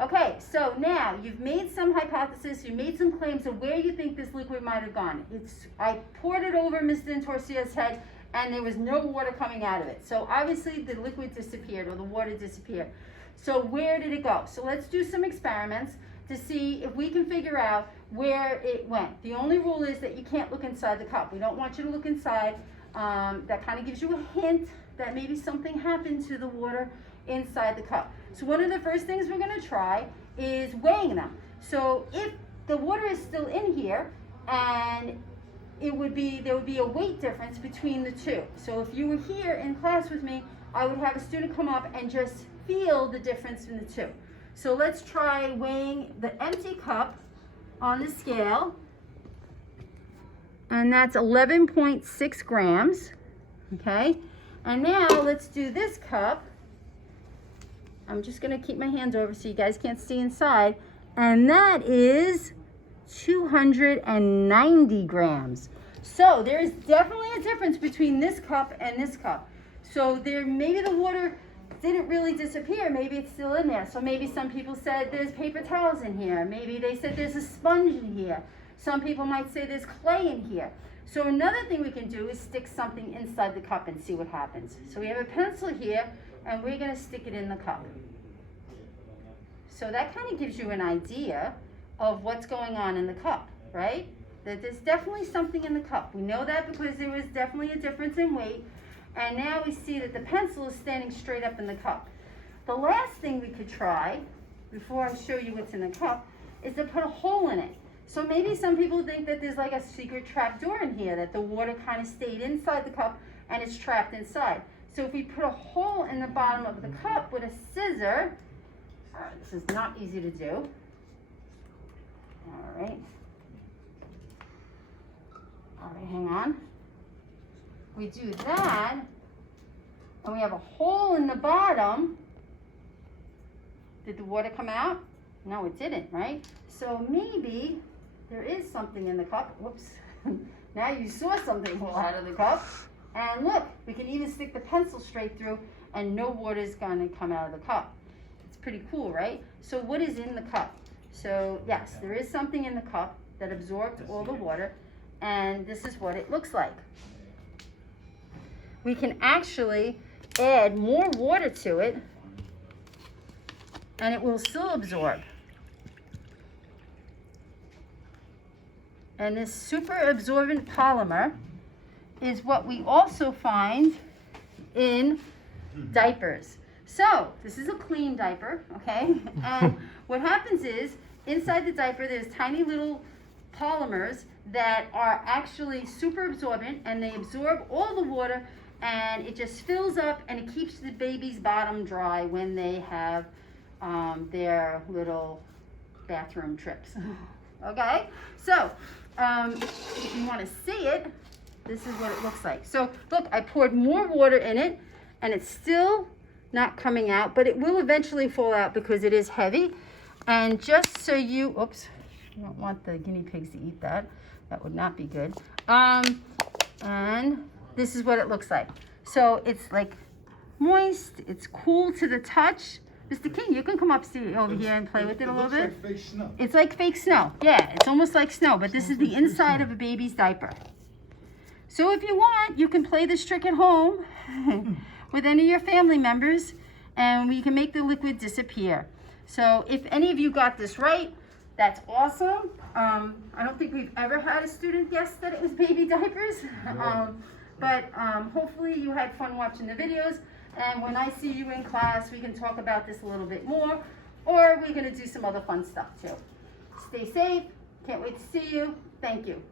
Okay, so now you've made some hypothesis, you made some claims of where you think this liquid might have gone. I poured it over Mr. Intorcia's head and there was no water coming out of it. So obviously the liquid disappeared or the water disappeared. So where did it go? So let's do some experiments to see if we can figure out where it went. The only rule is that you can't look inside the cup. We don't want you to look inside. That kind of gives you a hint that maybe something happened to the water inside the cup. So one of the first things we're going to try is weighing them. So if the water is still in here, and there would be a weight difference between the two. So if you were here in class with me, I would have a student come up and just feel the difference in the two. So let's try weighing the empty cup on the scale, and that's 11.6 grams, okay? And now let's do this cup. I'm just gonna keep my hands over so you guys can't see inside, and that is 290 grams. So there is definitely a difference between this cup and this cup. So maybe the water didn't really disappear, maybe it's still in there. So maybe some people said there's paper towels in here, maybe they said there's a sponge in here. Some people might say there's clay in here. So another thing we can do is stick something inside the cup and see what happens. So we have a pencil here and we're going to stick it in the cup. So that kind of gives you an idea of what's going on in the cup, right? That there's definitely something in the cup. We know that because there was definitely a difference in weight. And now we see that the pencil is standing straight up in the cup. The last thing we could try, before I show you what's in the cup, is to put a hole in it. So maybe some people think that there's like a secret trap door in here, that the water kind of stayed inside the cup and it's trapped inside. So if we put a hole in the bottom of the cup with a scissor, this is not easy to do. All right, hang on. We do that, and we have a hole in the bottom. Did the water come out? No, it didn't, right? So maybe there is something in the cup. Whoops. Now you saw something fall out of the cup. And look, we can even stick the pencil straight through and no water is going to come out of the cup. It's pretty cool, right? So what is in the cup? So yes, there is something in the cup that absorbed all the water, and this is what it looks like. We can actually add more water to it and it will still absorb. And this super absorbent polymer is what we also find in diapers. So this is a clean diaper, okay? And what happens is inside the diaper there's tiny little polymers that are actually super absorbent, and they absorb all the water, and it just fills up and it keeps the baby's bottom dry when they have their little bathroom trips. Okay, so if you want to see it, this is what it looks like. So look, I poured more water in it and it's still not coming out, but it will eventually fall out because it is heavy. And just so you, oops, I don't want the guinea pigs to eat that. That would not be good. And this is what it looks like. So it's like moist, it's cool to the touch. Mr. King, you can come over here and play with it a little bit. Like fake snow. It's like fake snow. Yeah, it's almost like snow, but this is the inside of a baby's diaper. So if you want, you can play this trick at home with any of your family members, and we can make the liquid disappear. So if any of you got this right, that's awesome. I don't think we've ever had a student guess that it was baby diapers, but hopefully you had fun watching the videos. And when I see you in class, we can talk about this a little bit more, or we're going to do some other fun stuff too. Stay safe. Can't wait to see you. Thank you.